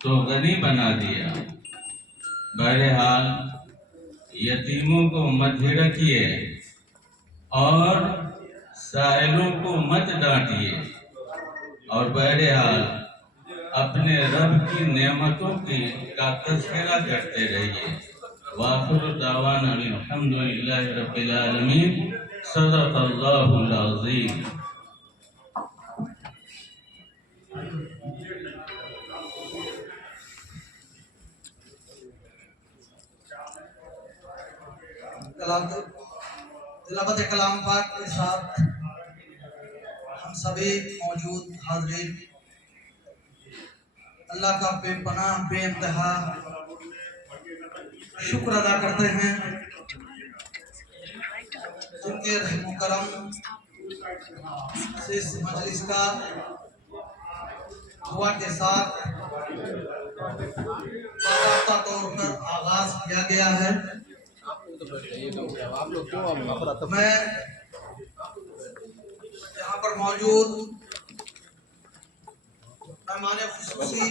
तो गनी बना दिया। बहरहाल यतीमों को मत झिड़किए और साइलों को मत डांटिए, और बहरहाल अपने रब की नेमतों का तज़किरा करते रहिए। वाखिर दावाना अल्हम्दुलिल्लाहि रब्बिल आलमीन। सदक़ल्लाहुल अज़ीम। तिलावत कलाम पाक के साथ हम सभी मौजूद हाज़रीन अल्लाह का बेपनाह बेइंतहा शुक्र अदा करते हैं, जिनके रहम करम से इस मजलिस का दुआ के साथ बाकायदा तौर पर आगाज किया गया है। मैं यहाँ पर मौजूद मेहमान खुसूसी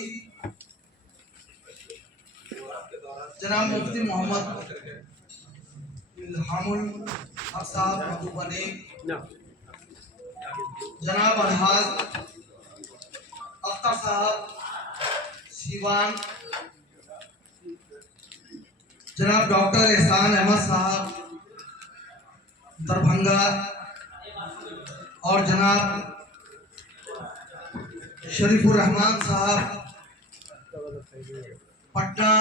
जनाब मुफ्ती मोहम्मद इल्हामुल हक साहब मधुबनी, जनाब अलहाज अख्तर साहब सीवान, जनाब डॉक्टर एहसान अहमद साहब दरभंगा और जनाब शरीफुर रहमान साहब पटना,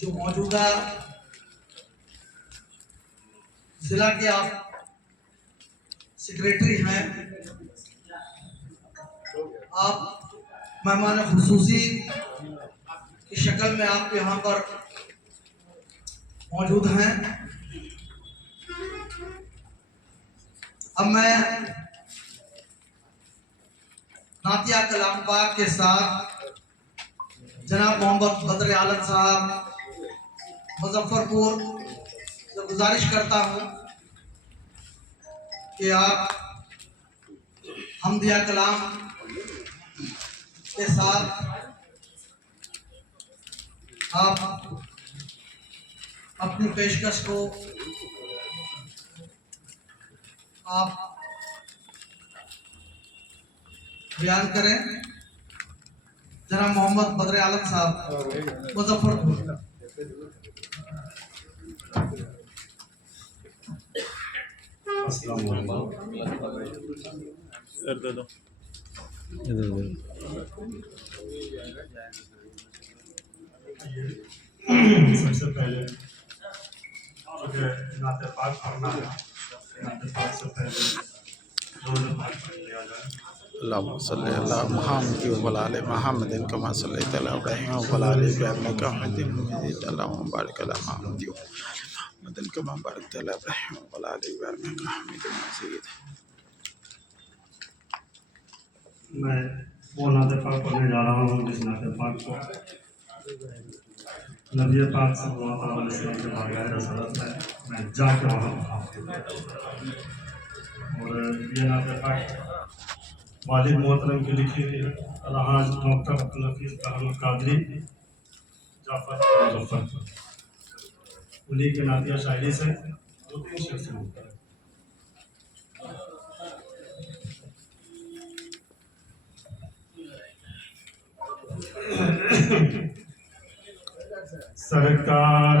जो मौजूदा जिला के आप सेक्रेटरी हैं, आप मेहमान खुसूसी की शक्ल में आप यहाँ पर मौजूद हैं। अब मैं नातिया कलाम पाक के साथ जनाब मोहम्मद बदर आलम साहब मुजफ्फरपुर से गुजारिश करता हूँ कि आप हमदिया कलाम के साथ आप अपनी पेशकश को आप बयान करें। जनाब मोहम्मद बदर आलम साहब मुजफ्फरपुर। सबसे पहले मुझे नाते पाक पढ़ना है। नाते पाक से पहले रोज़ पाक पढ़ लिया जाए। अल्लाहुम्मा सल्लि अला मुहम्मद व अला मुहम्मदिन कमा सल्लैता अला इब्राहीम व अला आलि इब्राहीम इन्नका हमीदुम मजीद। अल्लाहुम्मा बारिक अला मुहम्मद व मुहम्मदिन कमा बारकता अला इब्राहीम व अला आलि इब्राहीम इन्नका हमीदुम मजीद। मैं वो नाते पाक पढ़ने जा रहा हूँ जिस नाते पाक को नबी पाक सल्लल्लाहु अलैहि वसल्लम के बारगाह रसूलत में मैं जाके वहाँ पढ़ा। और ये नाते पाक वालिद मोहतरम की लिखी हुई अलहाज डॉक्टर अब्दुल हफीज़ अहमद कादरी जाफर मुजफ्फरपुर, उन्हीं के नातिया शायरी से 2-3 शेर से मिलता है। सरकार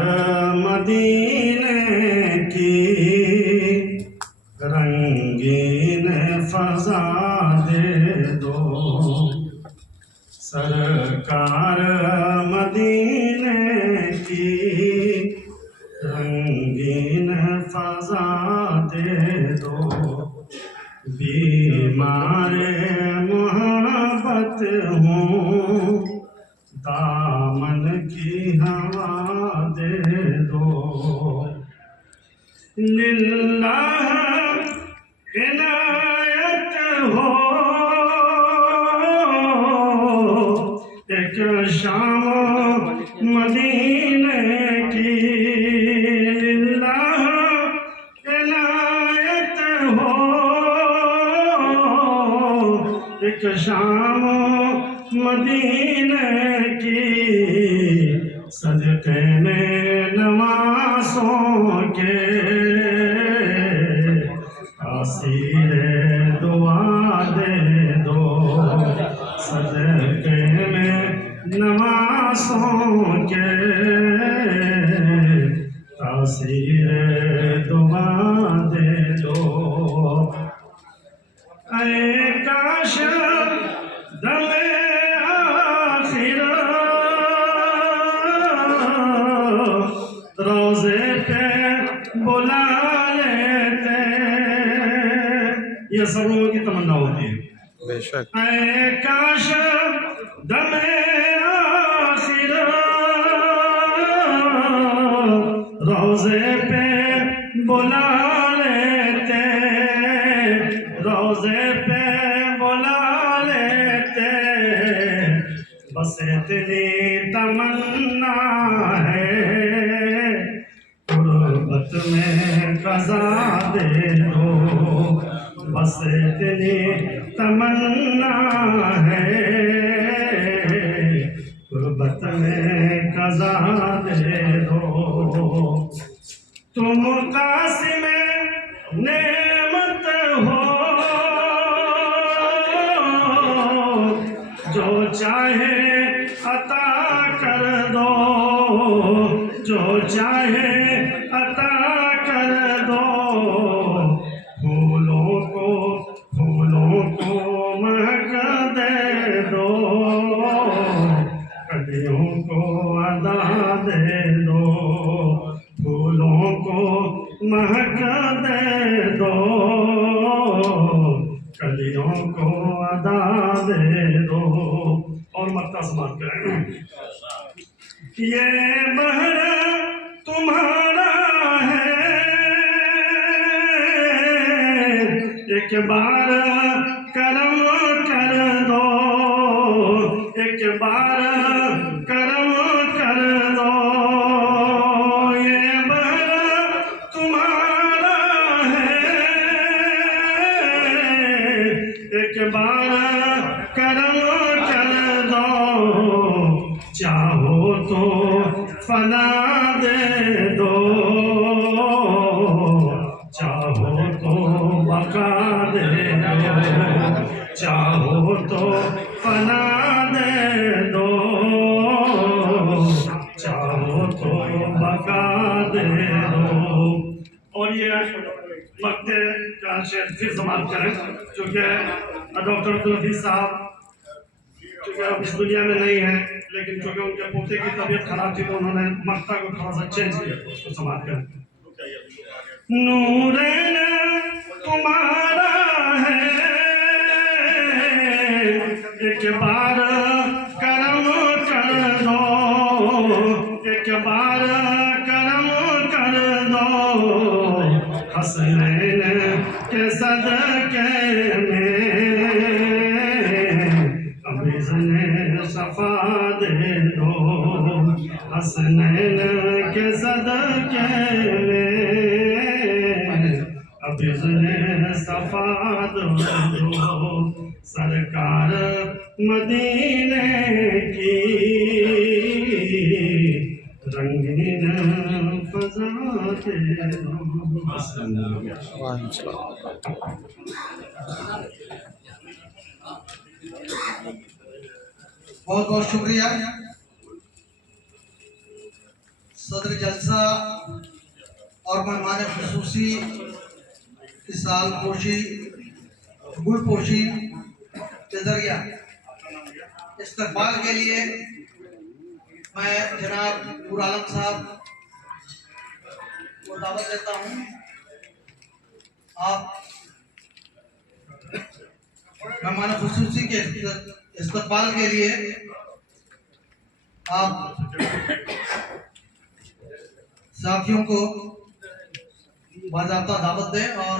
मदीने की रंगीन फजा दे दो, सरकार मदीने की रंगीन फजा दे दो, बीमार मोहब्बत हूँ दामन की हवा दे दो। लिल्लाह इनायत हो एक शाम मदीने की, लिल्लाह इनायत हो एक शाम शाम मदीने की सदक़े में नवासों के तासीर दुआ दे दो सदक़े में नवासों के तासीर दुआ दे दो ऐ काश दमे आखिर रोज़े पे बुला लेते। ये सब लोगों की तमन्ना होती है। बेशक ऐ काश दमे आखिर रोज़े पे बुला लेते, रोज़े पे बुला लेते, बस इतनी तमन्ना है गुर्बत में कज़ा दे दो, बस इतनी तमन्ना है गुर्बत में कज़ा दे दो। तुम कासिम नेमत हो जो चाहे अता कर दो, जो चाहे अता कर दो, फूलों को महक दे दो, कलियों को अदा दे दो, फूलों को महक दे दो, कलियों को अदा दे दो। और मत्ता समाप्त करें। ये बहर तुम्हारा है, एक बार करम कर दो, एक बार करम कर दो, ये बहर तुम्हारा है, एक बार करम कर दो, चाहो तो फना दे दो, चाहो तो बका दे दो, चाहो तो फना दे दो, चाहो तो बका दे दो। और ये मक्ते का शेर फिर समाप्त करें, चूँकि डॉक्टर अब्दुल हफीज साहब चूँकि अब इस दुनिया में नहीं है, लेकिन चूँकि उनके पोते की तबीयत खराब थी तो उन्होंने मक्ता को थोड़ा सा चेंज किया, उसको समाप्त करें। नूरैन तुम्हारा है, एक बार करम कर दो, एक बार करम कर दो, हसनैन के सदके में अभिज़ने सफ़ा दे दो, हसनैन के सदके में अभिज़ने सफ़ा दो, सरकार मदीने की रंगीन फ़ज़ा दे दो। बहुत बहुत शुक्रिया। सदर जलसा और मेहमान खुसूसी इस साल पोशी गुलपोशी के जरिया इस्तकबाल के लिए मैं जनाब नूर आलम साहब को दावत देता हूँ। आप मेहमान खुसूसी के इस्तकबाल के लिए आप साथियों को बाज़ाब्ता दावत दें और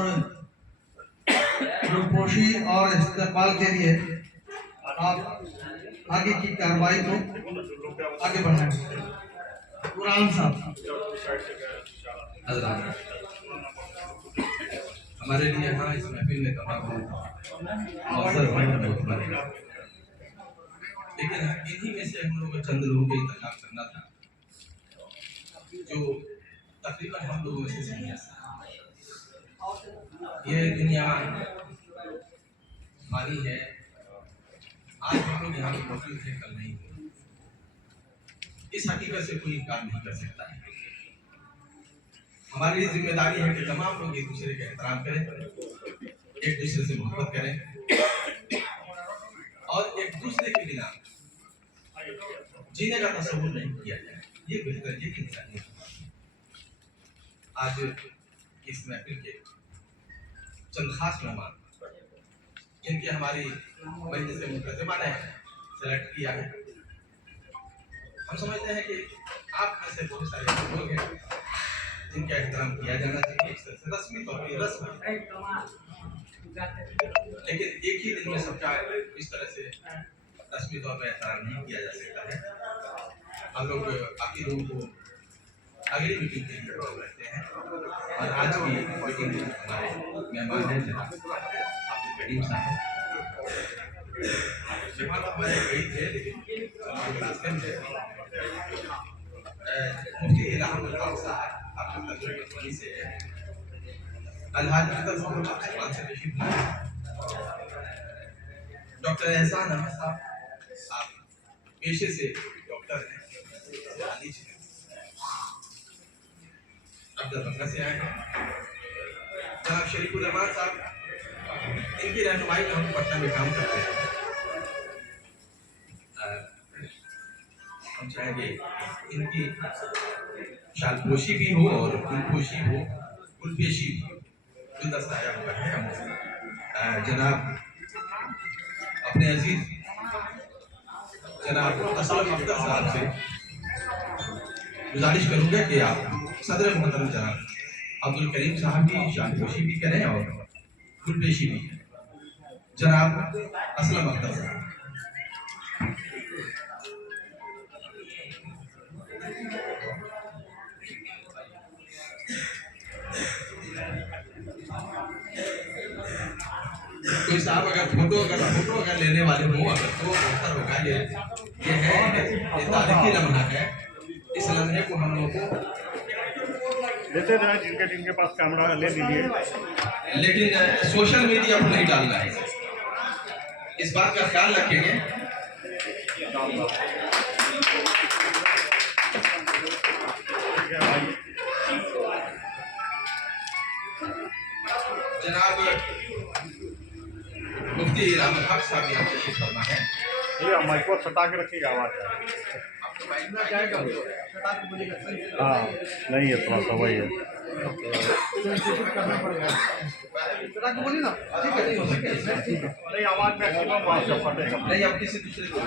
गुलपोशी और इस्तकबाल के लिए आप आगे की कार्रवाई को आगे बढ़ाएं। कुरान साहब हमारे लिए यहाँ इस महफिल में तमाम अवसर बहुत बड़े लेकिन इन्हीं में से हम लोग चंद लोगों को इंतखाब करना था जो तकरीबन हम लोगों से सीनियर था। ये दुनिया हमारी है, आज हम लोग यहाँ पे मौजूद थे, कल नहीं। इस हकीकत से कोई इनकार नहीं कर सकता है। हमारी जिम्मेदारी है कि तमाम लोग एक दूसरे का एहतराम करें, एक दूसरे से मोहब्बत करें और एक दूसरे के बिना जीने का तस्वुर नहीं किया जाए। ये बेहतर ये इंसानियत। आज इस महफिल के चंद खास मेहमान जिनके हमारी मजलिस से मुंतज़िमा ने सेलेक्ट किया है, हम समझते हैं कि आप में से बहुत सारे लोग हैं जिनका एहतराम किया जाना चाहिए, रस्मी तौर पर रस्म है। लेकिन एक ही दिन में सबका इस तरह से रस्मी तौर पर एहतराम नहीं किया जा सकता है। हम लोग बाकी लोगों को अगली मीटिंग के लिए रोक रखते हैं और आज की मीटिंग हमारे मेहमान हैं जनाब अब्दुल करीम साहब। मेहमान हमारे कई थे लेकिन रास्ते में मुफ्ती इलाहुल हक साहब आपका तजुर्बा से अलहाज से तशरीफ लाए। डॉक्टर एहसान अहमद साहब आप पेशे से डॉक्टर हैं, अब्दुल से आए हैं। जनाब शरीफुल रहमान साहब, इनकी रहनुमाई में हम पटना में काम करते हैं। हम चाहेंगे इनकी शालपोशी भी हो और कुलपोशी हो, कुलपेशी हो, गुलदस्ता आया हुआ है। हम जनाब अपने अजीज जनाब असलम अख्तर साहब से गुजारिश करूंगा कि आप सदर मोहतरम जनाब अब्दुल करीम साहब की शानपोशी भी करें और गुलपेशी भी करें। जनाब असलम अख्तर साहब। कोई साहब अगर फोटो अगर लेने वाले हो अगर तो बेहतर होगा। ये है ये तारीखी लम्हा है। इस लम्हे को हम लोग लेते जाए, जिनके पास कैमरा ले लीजिए, लेकिन सोशल मीडिया पर नहीं डालना है। इस बात का ख्याल रखेंगे। जनाब मुफ्ती इलाहुल हक साहब यहाँ तशरीफ फरमा है। ये माइक को सटा के रखिएगा, आवाज हाँ नहीं है, थोड़ा सा वही है। नहीं आवाज मैक्सिमम वहाँ से फटेगा। नहीं अब किसी दूसरे को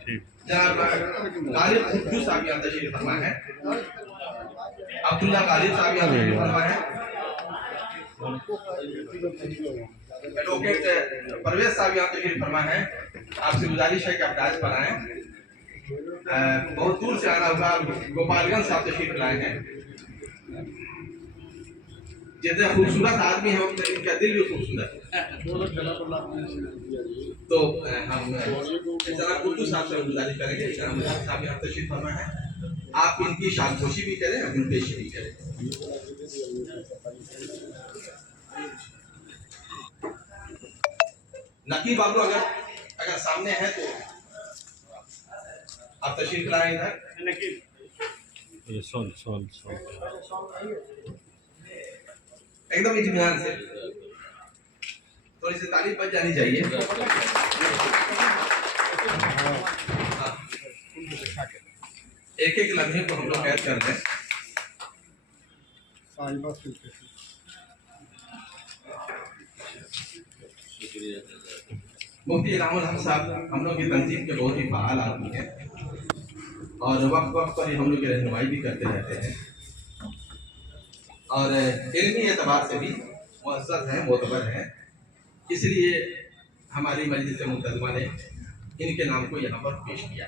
ठीक। जनाब गालिब खुद्दू साहब यहाँ तशरीफ फरमा है। अब्दुल्ला गालिब साहब यहाँ तशरीफ फरमा है। एडवोकेट परवेज साहब यहाँ तशरीफ फरमा है। आपसे गुजारिश है कि आप डायस पर आए। बहुत दूर से आना हुआ गोपालगंज साहब तशरीफ लाए हैं। जितने खूबसूरत आदमी है उतने इनका दिल भी खूबसूरत है। तो हम जनाब कुद्दू साहब से गुजारिश करेंगे, जनाब साहब यहाँ तशरीफ फरमा है, आप इनकी शानपोशी भी करें और गुलपेशी भी करें। नकीब बाबू अगर सामने है तो आप तशरीफ लाएं इधर। एकदम इत्मीनान से, थोड़ी सी तारीफ बच जानी चाहिए। एक एक लम्हे को हम लोग कैद कर दें। मुफ्ती इलाहुल हक साहब हम लोग की तंजीम के बहुत ही फ़आल आदमी हैं और वक्त वक्त पर ही हम लोग की रहनुमाई भी करते रहते हैं और इल्मी एतबार से भी मुअज़्ज़ज़ हैं, मोतबर हैं। इसलिए हमारी मजलिस मुंतज़िमा ने इनके नाम को यहाँ पर पेश किया।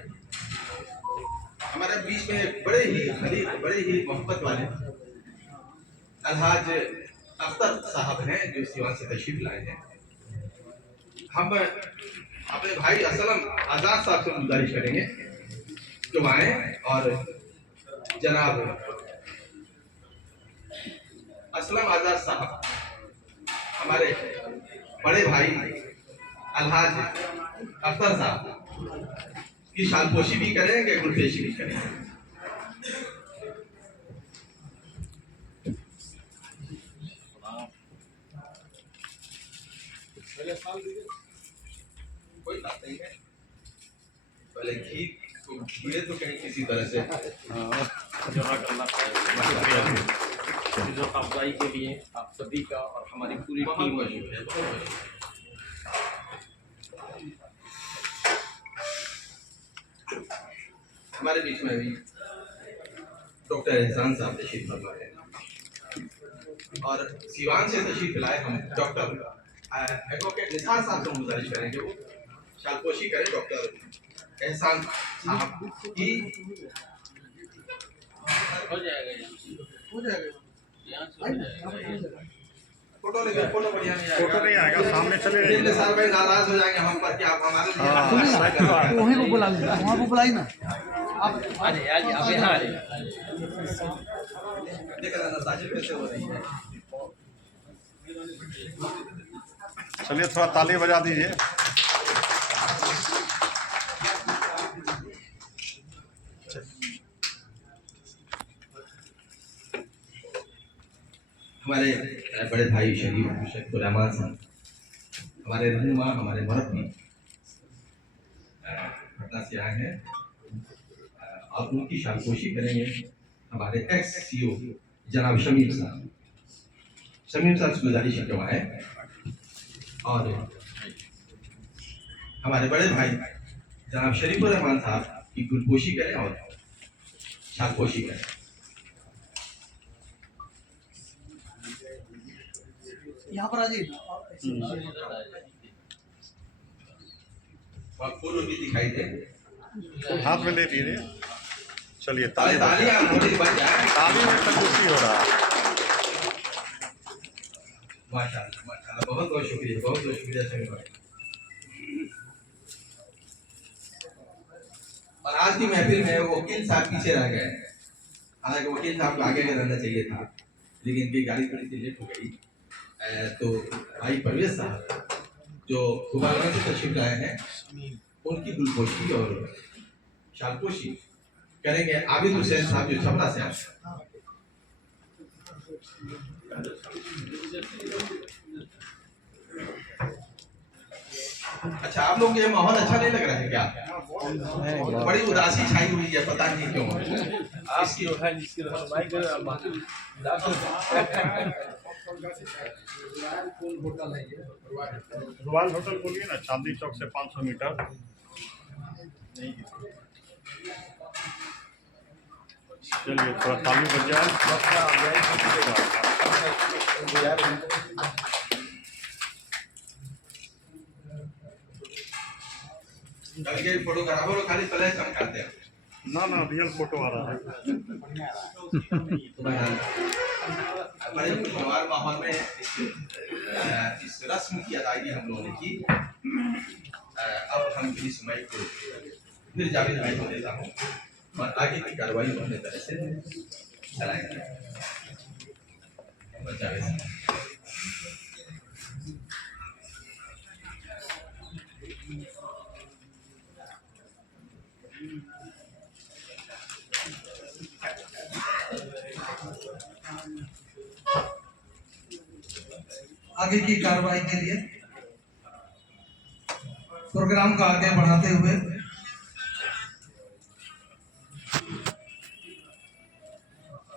हमारे बीच में बड़े ही खलीफ, बड़े ही मोहब्बत वाले अलहाज अख्तर साहब हैं जो सिवान से तशरीफ लाए हैं। हम अपने भाई असलम आजाद साहब से गुजारिश करेंगे जो आए और जनाब असलम आजाद साहब हमारे बड़े भाई अलहाज अख्तर साहब की शालपोशी भी करेंगे, गुलपेशी भी करेंगे। कोई बात नहीं है, पहले घी धीरे तो कहीं किसी तरह से जो अफजाई के लिए आप सभी का और हमारी पूरी बहुत टीम बहुत शुक्रिया, बहुत बहुत शुक्रिया। हमारे बीच में भी डॉक्टर एहसान साहब तशरीफ फरमा है और सिवान से तशरीफ लाए हम डॉक्टर एडवोकेट निसार साहब से गुजारिश करेंगे वो शालपोशी करें डॉक्टर एहसान साहब की। हो जाएगा हो जाएगा यहाँ से हो जाएगा। फोटो लेंगे, फोटो बढ़िया नहीं आएगा, फोटो नहीं आएगा, सामने चले फिर निसार भाई नाराज हो जाएंगे हम पर कि आप हमारे तो वहीं को बुला लीजिए, वहाँ को बुलाई ना आप। अरे आज आप यहाँ आ रहे देख रहे हैं ताजिर कैसे हो रही है। चलिए थोड़ा ताली बजा दीजिए। हमारे बड़े भाई शरीफ रहमान साहब हमारे रहनुमा, हमारे मुरब्बी पटना से आए हैं और उनकी शालपोशी करेंगे हमारे एक्स सीओ जनाब शमीम साहब। शमीम साहब से गुजारिश है करवाए और हमारे बड़े भाई जनाब शरीफ रहमान साहब की गुलपोशी करें और शालपोशी करें। यहाँ पर आ जाइए। और फूल भी दिखाई दे। हाथ में ले लीजिए। चलिए ताली तालियां थोड़ी बज जाए। ताली में कंजूसी हो रहा है। माशाल्लाह माशाल्लाह, बहुत बहुत शुक्रिया, बहुत बहुत शुक्रिया शमीम भाई। और आज की महफिल में वकील साहब पीछे रह गए। हालांकि वकील साहब को आगे रहना चाहिए था, लेकिन इनकी गाड़ी थोड़ी सी लेट हो गई। तो भाई परवेज साहब जो गुबारा से तशरीफ लाए हैं, उनकी गुलपोशी और शालपोशी करेंगे आबिद हुसैन साहब जो छपरा से आए। अच्छा, आप लोग ये माहौल अच्छा नहीं लग रहा है क्या? बड़ी उदासी छाई हुई है, पता नहीं क्यों। आपकी है जिसकी रॉयल होटल बोलिए ना, चांदनी चौक से 500 मीटर। चलिए थोड़ा ताली बज कभी फोटो खराब हो खाली फ्लैश कम करते हैं। ना रियल फोटो आ रहा है। बड़े खुशगवार माहौल में इस रस्म की अदायगी हम लोगों ने की। अब हम इस माइक को फिर जावेद भाई को देता हूँ और आगे की कार्रवाई अपने तरह से चलाएंगे। जावेद साहब। आगे की कार्रवाई के लिए प्रोग्राम को आगे बढ़ाते हुए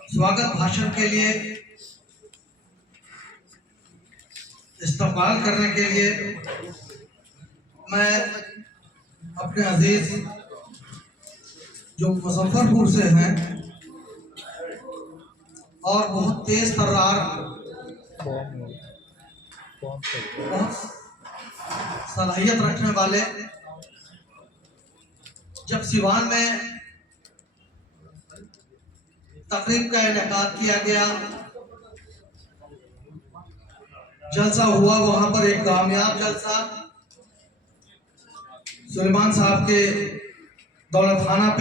स्वागत भाषण के लिए इस्तकबाल करने के लिए मैं अपने अजीज जो मुजफ्फरपुर से हैं और बहुत तेज तर्रार, बहुत सलाहियत रखने वाले, जब सिवान में तकरीब का इनेकाद किया गया, जलसा हुआ, वहां पर एक कामयाब जलसा सुलेमान साहब के दौलत खाना